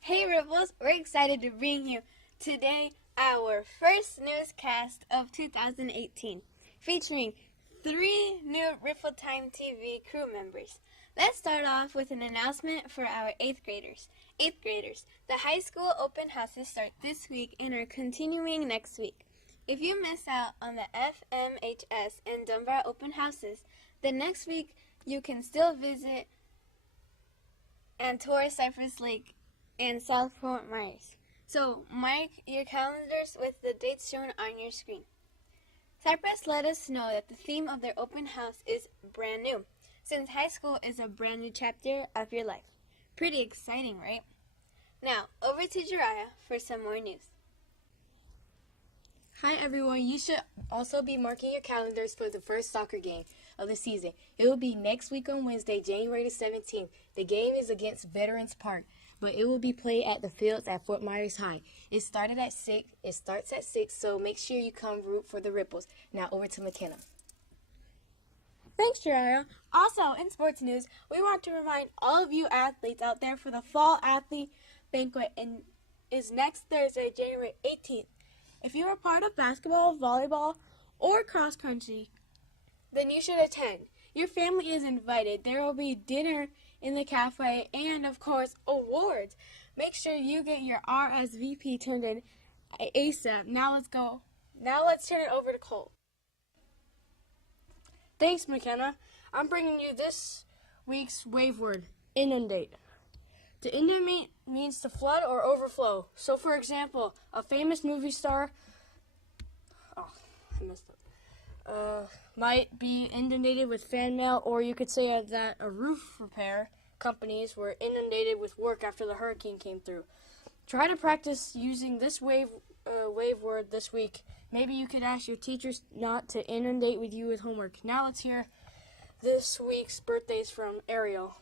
Hey Ripples, we're excited to bring you today our first newscast of 2018, featuring 3 new Rippletime-TV crew members. Let's start off with an announcement for our 8th graders. 8th graders, the high school open houses start this week and are continuing next week. If you miss out on the FMHS and Dunbar open houses, then next week you can still visit and tour Cypress Lake and South Fort Myers. So mark your calendars with the dates shown on your screen. Cypress let us know that the theme of their open house is brand new, since high school is a brand new chapter of your life. Pretty exciting, right? Now, over to Jiraiya for some more news. Hi everyone, you should also be marking your calendars for the first soccer game of the season. It will be next week on Wednesday, January the 17th. The game is against Veterans Park, but it will be played at the fields at Fort Myers High. It starts at 6, so make sure you come root for the Ripples. Now over to McKenna. Thanks, Jiraiya. Also, in sports news, we want to remind all of you athletes out there for the Fall Athlete Banquet is next Thursday, January 18th. If you are part of basketball, volleyball, or cross country, then you should attend. Your family is invited. There will be dinner in the cafe and, of course, awards. Make sure you get your RSVP turned in ASAP. Now let's go. Now let's turn it over to Cole. Thanks, McKenna. I'm bringing you this week's wave word, inundate. To inundate means to flood or overflow. So, for example, a famous movie star might be inundated with fan mail, or you could say that a roof repair companies were inundated with work after the hurricane came through. Try to practice using this wave word this week. Maybe you could ask your teachers not to inundate with you with homework. Now let's hear this week's birthdays from Ariel.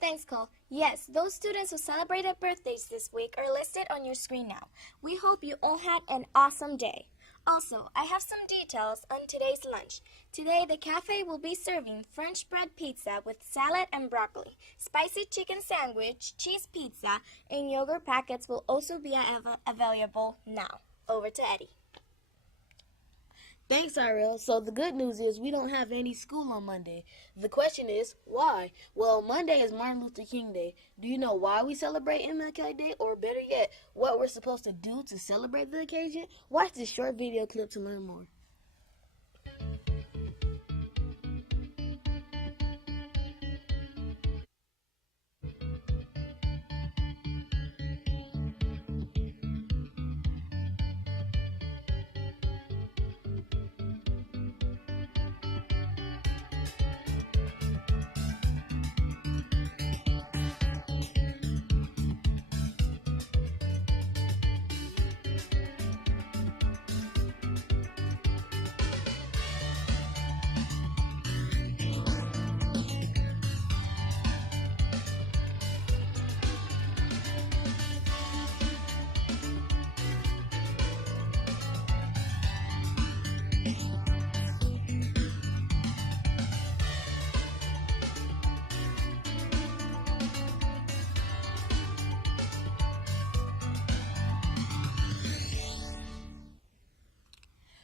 Thanks, Cole. Yes, those students who celebrated birthdays this week are listed on your screen now. We hope you all had an awesome day. Also, I have some details on today's lunch. Today, the cafe will be serving French bread pizza with salad and broccoli. Spicy chicken sandwich, cheese pizza, and yogurt packets will also be available now. Over to Eddie. Thanks, Ariel. So the good news is we don't have any school on Monday. The question is, why? Well, Monday is Martin Luther King Day. Do you know why we celebrate MLK Day? Or better yet, what we're supposed to do to celebrate the occasion? Watch this short video clip to learn more.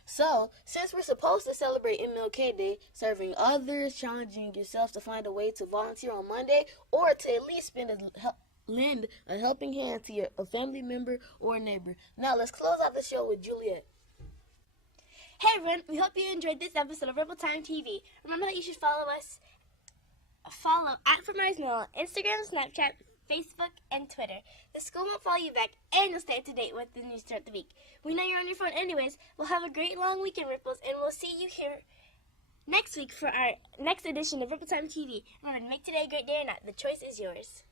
So, since we're supposed to celebrate MLK Day, serving others, challenging yourself to find a way to volunteer on Monday, or to at least lend a helping hand to a family member or a neighbor. Now, let's close out the show with Juliet. Hey everyone, we hope you enjoyed this episode of Rippletime-TV. Remember that you should follow us at Fort Myers Mill on Instagram, Snapchat, Facebook, and Twitter. The school will follow you back, and you'll stay up to date with the news throughout the week. We know you're on your phone anyways. We'll have a great long weekend, Ripples, and we'll see you here next week for our next edition of Rippletime-TV. Remember to make today a great day or not. The choice is yours.